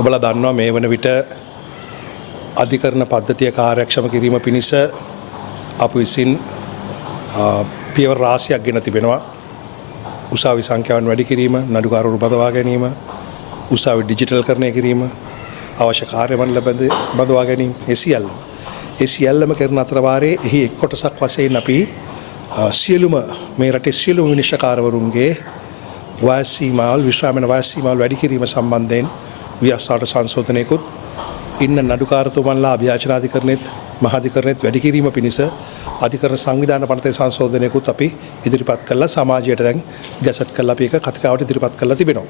ඔබලා දන්නවා මේ වන විට අධිකරණ පද්ධතිය කාර්යක්ෂම කිරීම පිණිස අප විසින් පියවර රාශියක් ගෙන තිබෙනවා. උසාවි සංඛ්‍යාවන් වැඩි කිරීම, නඩුකාරවරු බඳවා ගැනීම, උසාවි ඩිජිටල්කරණය කිරීම, අවශ්‍ය කාර්යමණ්ඩල බඳවා ගැනීම, ඒ සියල්ලම කරන අතර වාරයේ එහි එක් කොටසක් වශයෙන් අපි සියලුම මේ රටේ සියලුම විනිශ්චයකාරවරුන්ගේ වයස් සීමාවල්, විශ්‍රාමන වයස් සීමාවල් වැඩි කිරීම සම්බන්ධයෙන් ව්‍යවස්ථාවට සංශෝධනයකුත් ඉන්න නඩුකාරතුමන්ලා අභියාචනාධිකරණෙත් මහාධිකරණෙත් වැඩි කිරීම පිණිස අධිකරණ සංවිධාන පනතේ සංශෝධනයකුත් අපි ඉදිරිපත් කළා. සමාජයට දැන් ගැසට් කරලා අපි ඒක කතිකාවට ඉදිරිපත් කරලා තිබෙනවා.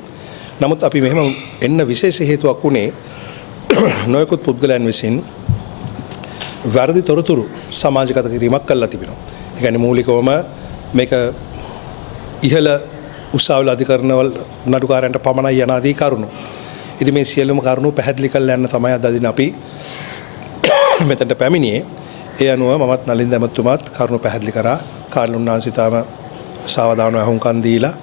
නමුත් අපි මෙහෙම එන්න විශේෂ හේතුවක් උනේ නොයෙකුත් පුද්ගලයන් විසින් වැරදි තොරතුරු සමාජගත කිරීමක් කළා තිබෙනවා. ඒ කියන්නේ මූලිකවම මේක ඉහළ උසාවි අධිකරණවල නඩුකාරයන්ට පමණයි යන ආදී කරුණු. ඉතින් මේ සියලුම කරුණු පැහැදිලි කරලා යන්න තමයි අද දින අපි මෙතනට පැමිණියේ. ඒ අනුව මමත් නලින් දැමතුමාත් කරුණු පැහැදිලි කරා. කාර්ලුන්නාන්සේ තාම සාවධානව අහුම්කන් දීලා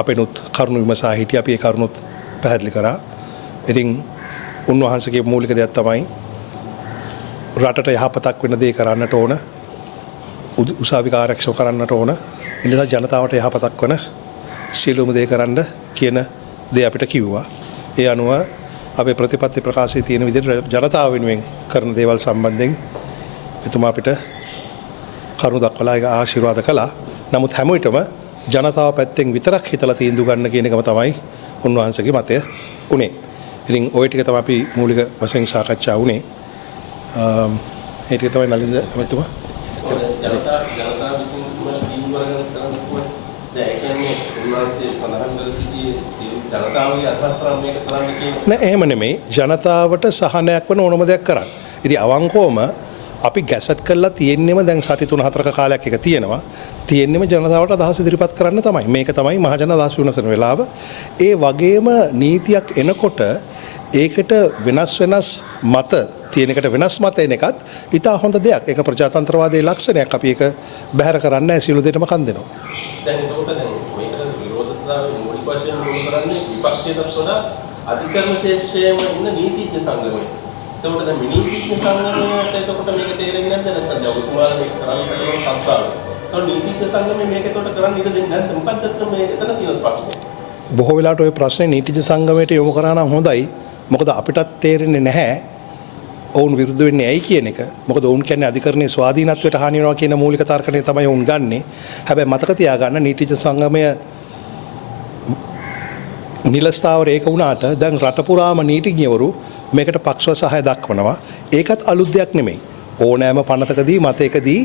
අපෙනුත් කරුණු විමසා හිටියා. අපි ඒ කරුණුත් පැහැදිලි කරා. ඉතින් උන්වහන්සේගේ මූලික දෙයක් තමයි රටට යහපතක් වෙන දේ කරන්නට ඕන. උසාවි කාර්යක්ෂම කරන්නට ඕන. ඒ නිසා ජනතාවට යහපතක් වන සියලුම දේ කරන්න කියන දේ අපිට කිව්වා. ඒ අනුව අපේ ප්‍රතිපත්ති ප්‍රකාශයේ තියෙන විදිහට ජනතාව වෙනුවෙන් කරන දේවල් සම්බන්ධයෙන් එතුමා අපිට කරුණු දක්වලා ඒක ආශිර්වාද කළා. නමුත් හැම විටම ජනතාව පැත්තෙන් විතරක් හිතලා තීන්දුව ගන්න කියන එකම තමයි උන්වහන්සේගේ මතය උනේ. ඉතින් ওই ටික තමයි අපි මූලික වශයෙන් සාකච්ඡා වුණේ. ඒ ටික තමයි නලින්ද එතුමා ජනතාව විසින් තීන්දුව ගන්න තරම් දැන් ඒ කියන්නේ උන්වහන්සේ සඳහන් කර සිටියේ ජනතාවගේ අදහස් තරම් මේක කරන්න කියන්නේ නෑ. එහෙම නෙමෙයි. ජනතාවට සහනයක් වෙන ඕනම දෙයක් කරන්න. ඉතින් අවංකවම අපි ගැසට් කරලා තියෙන්නෙම දැන් සති 3-4ක කාලයක් එක තියෙනවා. තියෙන්නෙම ජනතාවට අදහස් ඉදිරිපත් කරන්න තමයි. මේක තමයි මහජන අදහස් විමසන වෙලාව. ඒ වගේම නීතියක් එනකොට ඒකට වෙනස් මත තියෙන එකට වෙනස් මත එන එකත් ඉතා හොඳ දෙයක්. ඒක ප්‍රජාතන්ත්‍රවාදයේ ලක්ෂණයක්. අපි ඒක බැහැර කරන්නේ නැහැ. සියලු දෙයටම කන් දෙනවා. දැන් ඒකට දැන් මේකට විරෝධතාවය මූලික වශයෙන් මොන කරන්නේ විපක්ෂයට වඩා අධිකරණ ශේෂ්ත්‍රයේම ඉන්න නීතිඥ සංගමය. එතකොට දැන් නීතිඥ සංගමයට එතකොට මේක තේරෙන්නේ නැද්ද? නැත්නම් ඔබතුමාලා මේක කරන්න කරන සංස්ථාවල. ඒතකොට නීතිඥ සංගමය මේක එතකොට කරන්න ඉඩ දෙන්නේ නැද්ද? මොකක්ද එතන මේ එතන තියෙන ප්‍රශ්නේ? බොහෝ වෙලාවට ওই ප්‍රශ්නේ නීතිඥ සංගමයට යොමු කරා නම් හොඳයි. මොකද අපිටත් තේරෙන්නේ නැහැ ඔවුන් විරුද්ධ වෙන්නේ ඇයි කියන එක. මොකද ඔවුන් කියන්නේ අධිකරණයේ ස්වාධීනත්වයට හානි වෙනවා කියන මූලික තර්කණය තමයි ඔවුන් ගන්නෙ. හැබැයි මතක තියාගන්න නීතිඥ සංගමය නිල ස්ථාවර ඒක වුණාට දැන් රට පුරාම නීතිඥවරු මේකට පක්ෂව සහාය දක්වනවා. ඒකත් අලුත් දෙයක් නෙමෙයි. ඕනෑම පනතකදී මතයකදී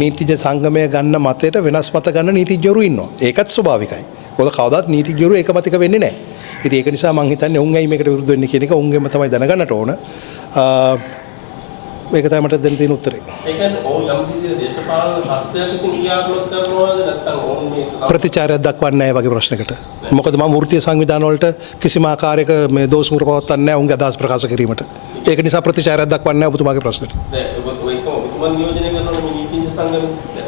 නීතිඥ සංගමය ගන්න මතයට වෙනස් මත ගන්න නීතිඥවරු ඉන්නවා. ඒකත් ස්වභාවිකයි. මොකද කවදාත් නීතිඥවරු ඒකමතික වෙන්නේ නැහැ. ඉතින් ඒක නිසා මම හිතන්නේ උන් ඇයි මේකට විරුද්ධ වෙන්නේ කියන එක උන්ගෙම තමයි දැනගන්නට ඕන. මේක තමයි මට දෙන්න තියෙන උත්තරේ. ඒ කියන්නේ ඕන් යම් විදිහේ දේශපාලන හස්තයක් විසින් ක්‍රියාත්මක කරනවාද නැත්නම් ඕන් මේ ප්‍රතිචාරයක් දක්වන්නේ නැහැ වගේ ප්‍රශ්නකට. මොකද මම වෘත්තීය සංවිධාන වලට කිසිම ආකාරයක මේ දෝෂ මුර පවත්වන්නේ නැහැ උන්ගේ අදහස් ප්‍රකාශ කිරීමට. ඒක නිසා ප්‍රතිචාරයක් දක්වන්නේ නැහැ ඔබතුමාගේ ප්‍රශ්නෙට. දැන් ඔබතුමා නියෝජනය කරන මේ නීතිඥ සංගමය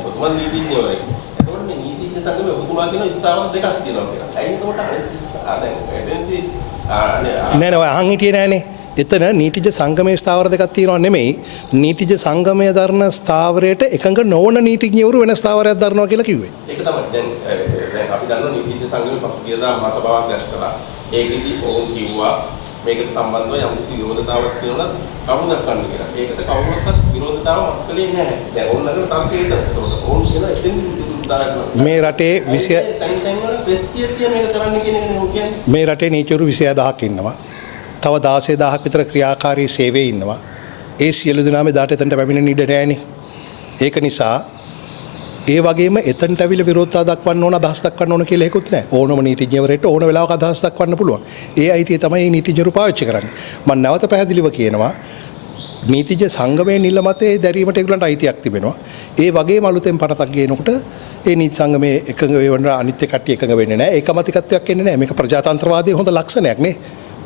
ඔබතුමා නීතිඥවරයෙක්. එතකොට මේ නීතිඥ සංගමය ඔබතුමා කියන ස්ථාවර දෙකක් තියෙනවා කියලා. ඇයි එතකොට නෑ ඔය අහන් හිටියේ නෑනේ. එතන නීතිඥ සංගමයේ ස්ථාවර දෙකක් තියෙනවා නෙමෙයි. නීතිඥ සංගමය දරන ස්ථාවරයට එකඟ නොවන නීතිඥවරු වෙන ස්ථාවරයක් දරනවා කියලා කිව්වේ. ඒක තමයි. දැන් අපි දන්නවා නීතිඥ සංගමයේ පසුගියදා මාස භාගයක් රැස් කළා. ඒකෙදි ඔවුන් කිව්වා මේකට සම්බන්ධව යම් කිසි විරෝධතාවක් තියෙනවා කවුරුද කරන්න කියලා. ඒකට කවුරුත්වත් විරෝධතාවක් කළේ නැහැ. දැන් ඕනනම් තර්කයේද ඕන් කියන එතෙන් මේ රටේ 20 මේ රටේ නීතිවරු 26000ක් ඉන්නවා. තව 16000ක් විතර ක්‍රියාකාරී සේවයේ ඉන්නවා. ඒ සියලු දෙනාම දාට එතනට පැමිණෙන්න ඉඩ නැහැනේ. ඒක නිසා ඒ වගේම එතනට අවිල විරෝධතා දක්වන්න ඕන අදහස් දක්වන්න ඕන කියලා ඒකුත් නැහැ. ඕනම නීතිඥවරයෙක්ට ඕන වෙලාවක අදහස් දක්වන්න පුළුවන්. ඒ අයිතිය තමයි මේ නීතිඥවරු පාවිච්චි කරන්නේ. මම නැවත පැහැදිලිව කියනවා නීතිඥ සංගමයේ නිල මතයේ දැරීමට ඒගොල්ලන්ට අයිතියක් තිබෙනවා. ඒ වගේම අලුතෙන් පනතක් ගේනකොට ඒ නීති සංගමයේ එකඟ වෙන අනිත් කට්ටිය එකඟ වෙන්නේ නැහැ. ඒකමතිකත්වයක් එන්නේ නැහැ. මේක ප්‍රජාතන්ත්‍රවාදයේ හොඳ ලක්ෂණයක් නේ.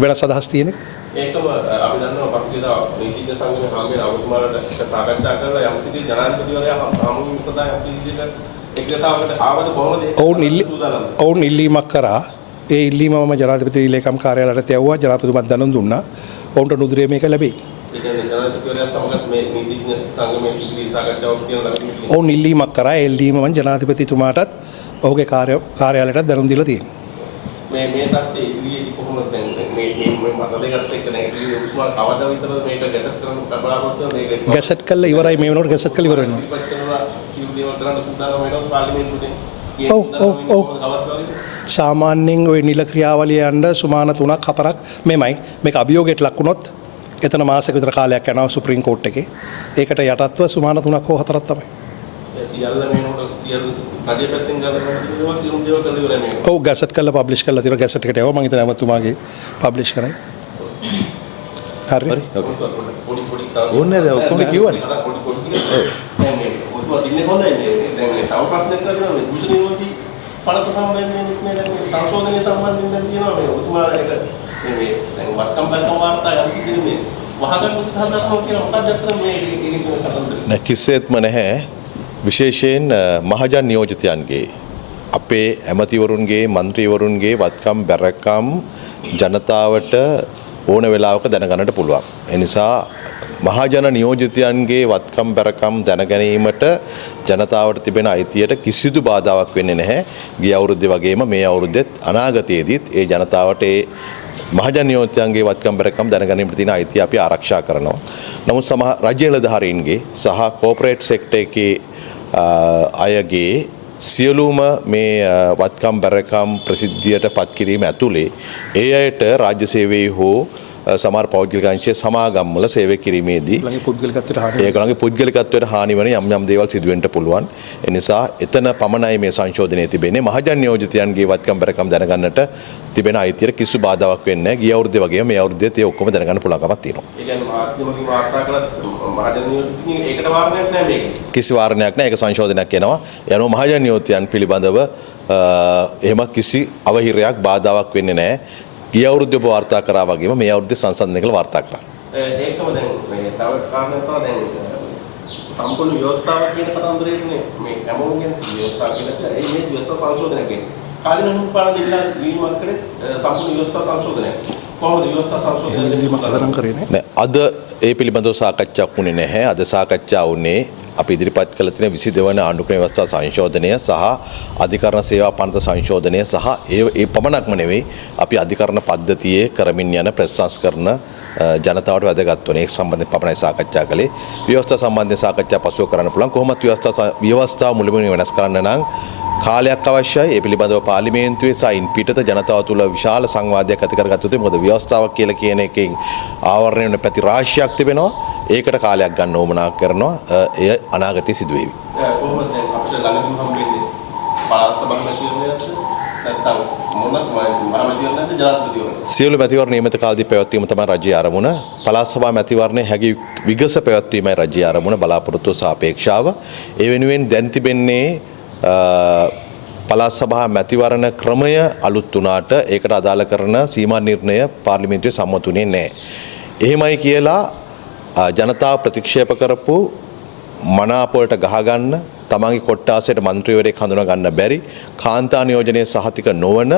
වෙනස් අදහස් තියෙන එක. ඒකම අපි දන්නවා පසුගියදා නීතිඥ සංගමයේ හැමෝම අවතුමාලට සාකච්ඡා කරලා යම් කිසි ජනාධිපතිවරයා හමුවීම සඳහා යම් කිසි විදිහට එක්ලතාවකට ආවද කොහොමද? ඔවුන් ඉල්ලීමක් කරා ඒ ඉල්ලීම මම ජනාධිපති ලේකම් කාර්යාලයට යවුවා. ජනාධිපතිතුමාත් දැනුම් දුන්නා. ඔවුන්ට නුදුරේ මේක ලැබෙයි. ඒ කියන්නේ ජනාධිපතිවරයා සමගත් මේ නීතිඥ සංගමයේ ඉදිරි සාකච්ඡාවක් තියෙනවා. ඔවුන් ඉල්ලීමක් කරා. ඒ ඉල්ලීම මම ජනාධිපතිතුමාටත් ඔහුගේ කාර්යාලයටත් දැනුම් දීලා තියෙනවා. මේ තත්ත්වයේ ඉදිරියේදී කොහොමද දැන් මේ මතලයකට එක්ක දැන් ඉදිරියේ උතුමා කවදා විතරද මේක ගැසට් කරන්න බලාපොරොත්තු වෙන්නේ මේක ගැසට් කළා ඉවරයි මේ වෙනකොට ගැසට් කළා ඉවර වෙනවා. ඉපත් කරනවා කිව් දේවල් කරන්න සූදානම් වෙනවා පාර්ලිමේන්තුවේ. ඔව්. සාමාන්‍යයෙන් ওই නිල ක්‍රියාවලිය යන්න සුමාන 3ක් 4ක් මෙමය. මේක අභියෝගයට ලක් වුණොත් එතන මාසෙක විතර කාලයක් යනවා සුප්‍රීම කෝට් එකේ. ඒකට යටත්ව සුමාන 3ක් හෝ 4ක් තමයි. සියල්ල මේනොට සියල්ල රජයේ පැත්තෙන් ගන්නවා කියනවා සියුම් දේවල් කරලා ඉවරයි මේක. ඔව් ගැසට් කළා පබ්ලිෂ් කළා තියෙනවා ගැසට් එකට යවුවා මම හිතන්නේ අමතුමාගේ පබ්ලිෂ් කරයි. හරි. පොඩි ඕනේ දැන් ඔක්කොම කිව්වනේ. දැන් මේ ඔතුමා දින්නේ හොඳයි මේ දැන් මේ තව ප්‍රශ්නයක් කරනවා මේ දුෂ්ට නිරෝධී පළාත සම්බන්ධයෙන් මේ දැන් මේ සංශෝධනය සම්බන්ධයෙන් දැන් තියෙනවා මේ ඔතුමා එක මේ දැන් වත්කම් බැලකම් වාර්තා යම් කිසි මේ වහගන්න උත්සාහ කරනවා කියන මොකක්ද අතර මේ කතන්දරේ. නෑ කිසිසේත්ම නැහැ. විශේෂයෙන් මහජන නියෝජිතයන්ගේ අපේ ඇමතිවරුන්ගේ මන්ත්‍රීවරුන්ගේ වත්කම් බැරකම් ජනතාවට ඕන වෙලාවක දැනගන්නට පුළුවන්. ඒ නිසා මහජන නියෝජිතයන්ගේ වත්කම් බැරකම් දැනගැනීමට ජනතාවට තිබෙන අයිතියට කිසිදු බාධාවක් වෙන්නේ නැහැ. ගිය අවුරුද්දේ වගේම මේ අවුරුද්දෙත් අනාගතයේදීත් ඒ ජනතාවට ඒ මහජන නියෝජිතයන්ගේ වත්කම් බැරකම් දැනගැනීමට තියෙන අයිතිය අපි ආරක්ෂා කරනවා. නමුත් සමහර රාජ්‍ය නිලධාරීන්ගේ සහ කෝපරේට් සෙක්ටර් එකේ අයගේ සියලුම මේ වත්කම් බැරකම් ප්‍රසිද්ධියට පත් කිරීම ඇතුලේ ඒ අයට රාජ්‍ය සේවයේ හෝ සමහර පෞද්ගලික අංශයේ සමාගම්වල සේවය කිරීමේදී ඒගොල්ලන්ගේ පුද්ගලිකත්වයට හානි වෙන යම් යම් දේවල් සිදු වෙන්න පුළුවන්. ඒ නිසා එතන පමණයි මේ සංශෝධනය තිබෙන්නේ. මහජන නියෝජිතයන්ගේ වත්කම් බැරකම් දැනගන්නට තිබෙන අයිතියට කිසිදු බාධාවක් වෙන්නේ නැහැ. ගිය අවුරුද්දේ වගේම මේ අවුරුද්දේත් ඒ ඔක්කොම දැනගන්න පුළුවන්කමක් තියෙනවා. ඒ කියන්නේ මාධ්‍යමකින් වාර්තා කළත් මහජන නියෝජිතකින් ඒකට වාරණයක් නැහැ මේක. කිසි වාරණයක් නැහැ. ඒක සංශෝධනයක් වෙනවා. යනවා මහජන නියෝජිතයන් පිළිබඳව එහෙම කිසි අවහිරයක් බාධාවක් වෙන්නේ නැහැ. ගිය අවුරුද්දේ ඔබ වාර්තා කරා වගේම මේ අවුරුද්දේ සංසන්දනය කළ වාර්තා කරා. ඒකම දැන් මේ තව කාරණයක් තමයි දැන් සම්පූර්ණ ව්‍යවස්ථාව කියන කතන්දරේනේ මේ හැමෝම කියන ව්‍යවස්ථාව කියලා ඒ මේ ව්‍යවස්ථා සංශෝධනය කියන්නේ. කාදිනනුන් පාලන ඉල්ලා වීමක් කරේ සම්පූර්ණ ව්‍යවස්ථා සංශෝධනය. කොහොමද ව්‍යවස්ථා සංශෝධනය කරන්නේ? අද ඒ පිළිබඳව සාකච්ඡාවක් වුණේ නැහැ. අද සාකච්ඡා වුණේ අපි ඉදිරිපත් කළ තියෙන 22 වන ආණ්ඩුක්‍රම ව්‍යවස්ථා සංශෝධනය සහ අධිකරණ සේවා පනත සංශෝධනය සහ ඒ පමණක්ම නෙවෙයි අපි අධිකරණ පද්ධතියේ කරමින් යන ප්‍රසංස්කරණ ජනතාවට වැදගත් වන ඒ සම්බන්ධයෙන් පමණයි සාකච්ඡා කළේ. ව්‍යවස්ථා සම්බන්ධයෙන් සාකච්ඡා පසුව කරන්න පුළුවන්. කොහොමත් ව්‍යවස්ථාව මුළුමනින්ම වෙනස් කරන්න නම් කාලයක් අවශ්‍යයි. ඒ පිළිබඳව පාර්ලිමේන්තුවේ සයින් පිටත ජනතාව තුළ විශාල සංවාදයක් ඇති කරගත යුතුයි. මොකද ව්‍යවස්ථාවක් කියලා කියන එකෙන් ආවරණය වෙන පැති රාශියක් තිබෙනවා. ඒකට කාලයක් ගන්න ඕමනා කරනවා. එය අනාගතයේ සිදු වෙවි. කොහොමද දැන් අපිට ළඟදී හම්බෙන්නේ පළාත් සභා මැතිවරණයක්ද නැත්නම් මොනක් මහමැතිවරණයක්ද ජනාධිපතිවරණයක්ද? සියලු මැතිවරණ නියමිත කාලදී පැවැත්වීම තමයි රජයේ ආරමුණ. පළාත් සභා මැතිවරණයේ හැකි විගස පැවැත්වීමයි රජයේ ආරමුණ බලාපොරොත්තු සහ අපේක්ෂාව. ඒ වෙනුවෙන් දැන් තිබෙන්නේ පළාත් සභා මැතිවරණ ක්‍රමය අලුත් වුණාට ඒකට අදාළ කරන සීමා නිර්ණය පාර්ලිමේන්තුවේ සම්මත වුණේ නැහැ. එහෙමයි කියලා ජනතාව ප්‍රතික්ෂේප කරපු මනාපවලට ගහගන්න තමන්ගේ කොට්ටාසයට මන්ත්‍රීවරයෙක් හඳුනා ගන්න බැරි කාන්තා නියෝජනයේ සහතික නොවන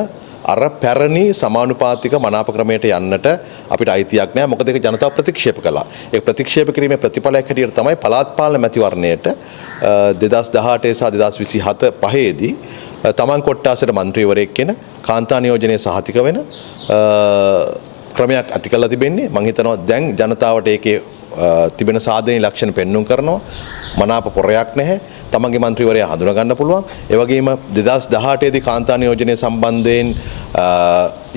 අර පැරණි සමානුපාතික මනාප ක්‍රමයට යන්නට අපිට අයිතියක් නැහැ. මොකද ඒක ජනතාව ප්‍රතික්ෂේප කළා. ඒ ප්‍රතික්ෂේප කිරීමේ ප්‍රතිඵලයක් හැටියට තමයි පළාත් පාලන මැතිවරණයට 2018 සහ 2027 පහේදී තමන් කොට්ටාසයට මන්ත්‍රීවරයෙක් කියන කාන්තා නියෝජනයේ සහතික වෙන ක්‍රමයක් ඇති කරලා තිබෙන්නේ. මම හිතනවා දැන් ජනතාවට ඒකේ තිබෙන සාධනීය ලක්ෂණ පෙන්වුම් කරනවා. මනාප පොරයක් නැහැ. තමන්ගේ මන්ත්‍රීවරයා හඳුනා ගන්න පුළුවන්. ඒ වගේම 2018 දී කාන්තා නියෝජනය සම්බන්ධයෙන්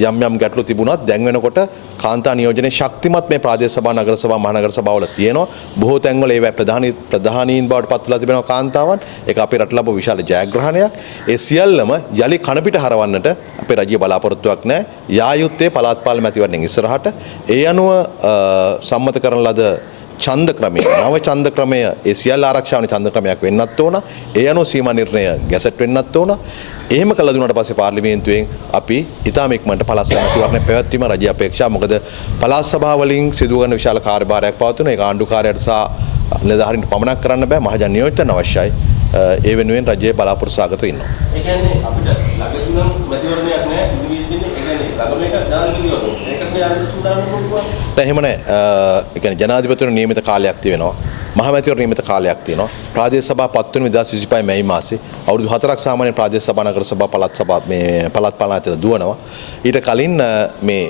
යම් යම් ගැටලු තිබුණත් දැන් වෙනකොට කාන්තා නියෝජනයේ ශක්තිමත් මේ ප්‍රාදේශ සභා නගර සභා මහනගර සභාවල තියෙනවා. බොහෝ තැන්වල ඒවා ප්‍රධානීන් බවට පත් වෙලා තිබෙනවා කාන්තාවන්. ඒක අපේ රට ලැබුව විශාල ජයග්‍රහණයක්. ඒ සියල්ලම යලි කන පිට හරවන්නට අපේ රජ්‍ය බලාපොරොත්තුවක් නැහැ. යා යුත්තේ පළාත් පාලන මැතිවරණයෙන් ඉස්සරහට ඒ අනුව සම්මත කරන ලද ඡන්ද ක්‍රමය නව ඡන්ද ක්‍රමය ඒ සියල්ල ආරක්ෂා වන ඡන්ද ක්‍රමයක් වෙන්නත් ඕන. ඒ අනුව සීමා නිර්ණය ගැසට් වෙන්නත් ඕන. එහෙම කළා දුන්නාට පස්සේ පාර්ලිමේන්තුවෙන් අපි ඉතාම ඉක්මනට පළාත් සභා මැතිවරණ පැවැත්වීම රජයේ අපේක්ෂා. මොකද පළාත් සභා වලින් සිදු කරන විශාල කාර්යභාරයක් පවතුන ඒක ආණ්ඩුකාරයට සහ නිලධාරීන්ට පමණක් කරන්න බෑ. මහජන නියෝජිතයන් අවශ්‍යයි. ඒ වෙනුවෙන් රජයේ බලාපොරොත්තු සාගතව ඉන්නවා. ඒ කියන්නේ අපිට ළඟදී නම් මැතිවරණයක් නැහැ. ඉදිරියේදී අධිකරණය යන්න සූදානම් වුණා. නෑ එහෙම නෑ. ඒ කියන්නේ ජනාධිපතිවරු නියමිත කාලයක් තියෙනවා. මහමැතිවරු නියමිත කාලයක් තියෙනවා. ප්‍රාදේශ සභා පත් වෙන 2025 මැයි මාසේ අවුරුදු 4ක් සාමාන්‍ය ප්‍රාදේශ සභා නගර සභා පළාත් සභා මේ පළාත් පළාතට දුවනවා. ඊට කලින් මේ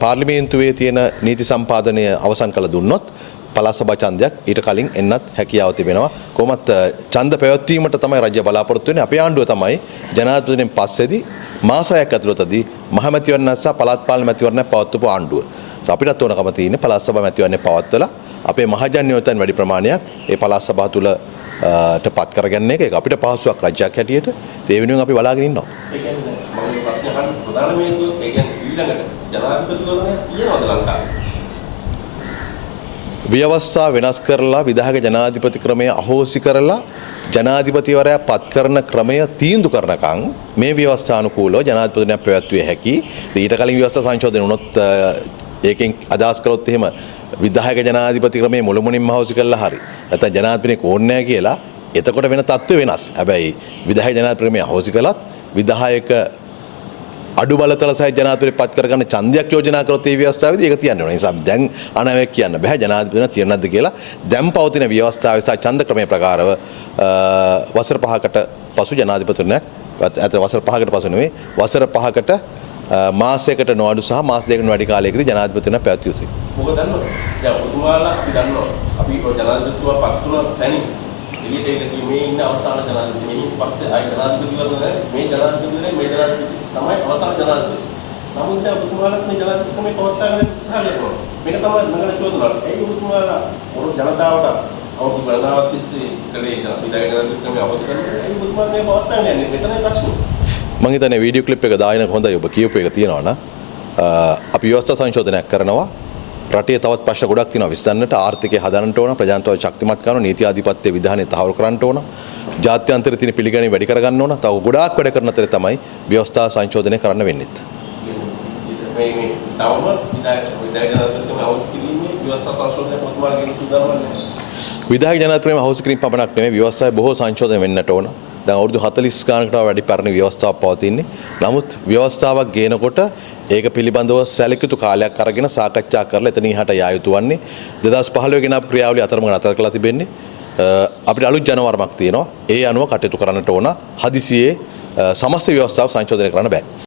පාර්ලිමේන්තුවේ තියෙන නීති සම්පාදනය අවසන් කළ දුන්නොත් පළාත් සභා ඡන්දයක් ඊට කලින් එන්නත් හැකියාව තිබෙනවා. කොහොමත් ඡන්ද පැවැත්වීමට තමයි රජය බලාපොරොත්තු වෙන්නේ. අපේ ආණ්ඩුව තමයි ජනාධිපතිගෙන් පස්සේදී මාසයක් ඇතුළතදී මහමැතිවරණ සහ පළාත් පාලන මැතිවරණ පවත්වපු ආණ්ඩුව. අපිටත් ඕනකම තියෙන්නේ පළාත් සභා මැතිවරණය පවත්වලා අපේ මහජන නියෝජිතයන් වැඩි ප්‍රමාණයක් ඒ පළාත් සභාව තුල පත් කරගන්න එක අපිට පහසුවක් රජයක් හැටියට ඒ වෙනුවෙන් අපි බලාගෙන ඉන්නවා. ඒ කියන්නේ මම ප්‍රශ්න අහන්න ප්‍රධාන මේක ඒ කියන්නේ ඊළඟට ජනාධිපතිවරණය තියෙනවද ලංකාවේ? ව්‍යවස්ථා වෙනස් කරලා විධායක ජනාධිපති ක්‍රමය අහෝසි කරලා ජනාධිපතිවරයා පත් කරන ක්‍රමය තීන්දුව කරනකම් මේ ව්‍යවස්ථානුකූලව ජනාධිපතිතුමා පැවැත්විය හැකි. ඊට කලින් ව්‍යවස්ථා සංශෝධනය වුණොත් ඒකෙන් අදහස් කළොත් එහෙම විධායක ජනාධිපති ක්‍රමයේ මුළුමනින්ම අහෝසි කළා හරි. නැත්නම් ජනාධිපතිනෙක් ඕනේ නැහැ කියලා එතකොට වෙන තත්ත්ව වෙනස්. හැබැයි විධායක ජනාධිපති ක්‍රමයේ අහෝසි කළත් විධායක අඩු බලතල සහිත ජනාධිපති පත් කරගන්න ඡන්දයක් යෝජනා කරොත් ඒ ව්‍යවස්ථාවේදී ඒක තියන්න ඕනේ. ඒ නිසා දැන් අනවැක් කියන්න බෑ ජනාධිපතිතුමා තියන්නේ නැද්ද කියලා. දැන් පවතින ව්‍යවස්ථාවේ සහ ඡන්ද ක්‍රමයේ ප්‍රකාරව වසර 5කට පසු ජනාධිපතිතුමා අතර වසර 5කට පසු නෙවෙයි වසර 5කට මාසයකට නොඅඩු සහ මාස දෙකකට වැඩි කාලයකදී ජනාධිපතිතුමා පැවැත්විය යුතුයි. මොකද දන්නවද? දැන් ඔබතුමාලා අපි දන්නවා. අපි ජනාධිපතිතුමා පත් වුණා තැනින් එළියට එන්න මේ ඉන්න අවසාන ජනාධිපති මෙහින් පස්සේ ආයි ජනාධිපතිවරණ මේ ජනාධිපතිවරයා මේ ජනාධිපති තමයි අවසාන ජනාධිපති. නමුත් දැන් ඔබතුමාලාත් මේ ජනාධිපතිකමේ පවත්වාගෙන උත්සාහ කරනවා. මේක තමයි නගර චෝදනාව. ඒ ඔබතුමාලා මොන ජනතාවට අවුරුදු ගණනාවක් තිස්සේ කලේ විධායක ජනාධිපතිකමේ අවශ්‍ය කරන්නේ ඒ ඔබතුමාලා මේ පවත්වාගෙන යන්නේ. මෙතනයි ප්‍රශ්නේ. මම හිතන්නේ වීඩියෝ ක්ලිප් එක දායන හොඳයි ඔබ කියපු එක තියෙනවා නම් අපි ව්‍යවස්ථා සංශෝධනයක් කරනවා රටේ තවත් ප්‍රශ්න ගොඩක් තියෙනවා විසඳන්නට ආර්ථිකය හදන්නට ඕන ප්‍රජාතන්ත්‍රය ශක්තිමත් කරනවා නීති ආධිපත්‍ය විධානය තහවුරු කරන්නට ඕන ජාත්‍යන්තරයේ තියෙන පිළිගැනීම වැඩි කරගන්න ඕන තව ගොඩාක් වැඩ කරන අතරේ තමයි ව්‍යවස්ථා සංශෝධනය කරන්න වෙන්නේ. මේ තවම විධායක ජනාධිපතිතුමා අවශ්‍ය කිරීමේ ව්‍යවස්ථා සංශෝධනය ඔබතුමාලාගේ සූදානම් නැහැ. විධායක ජනාධිපතිතුමා අවශ්‍ය කිරීම පමණක් නෙමෙයි ව්‍යවස්ථාවේ බොහෝ සංශෝධන වෙන්නට ඕන. දැන් අවුරුදු 40 ගානකට වැඩි පැරණි ව්‍යවස්ථාවක් පවතින්නේ. නමුත් ව්‍යවස්ථාවක් ගේනකොට ඒක පිළිබඳව සැලකියුතු කාලයක් අරගෙන සාකච්ඡා කරලා එතනින් එහාට යා යුතු වන්නේ 2015 ගෙන අප ක්‍රියාවලිය අතරමඟ නතර කරලා තිබෙන්නේ. අපිට අලුත් ජනවරමක් තියෙනවා. ඒ අනුව කටයුතු කරන්නට ඕන. හදිසියේ සමස්ත ව්‍යවස්ථාව සංශෝධනය කරන්න බෑ.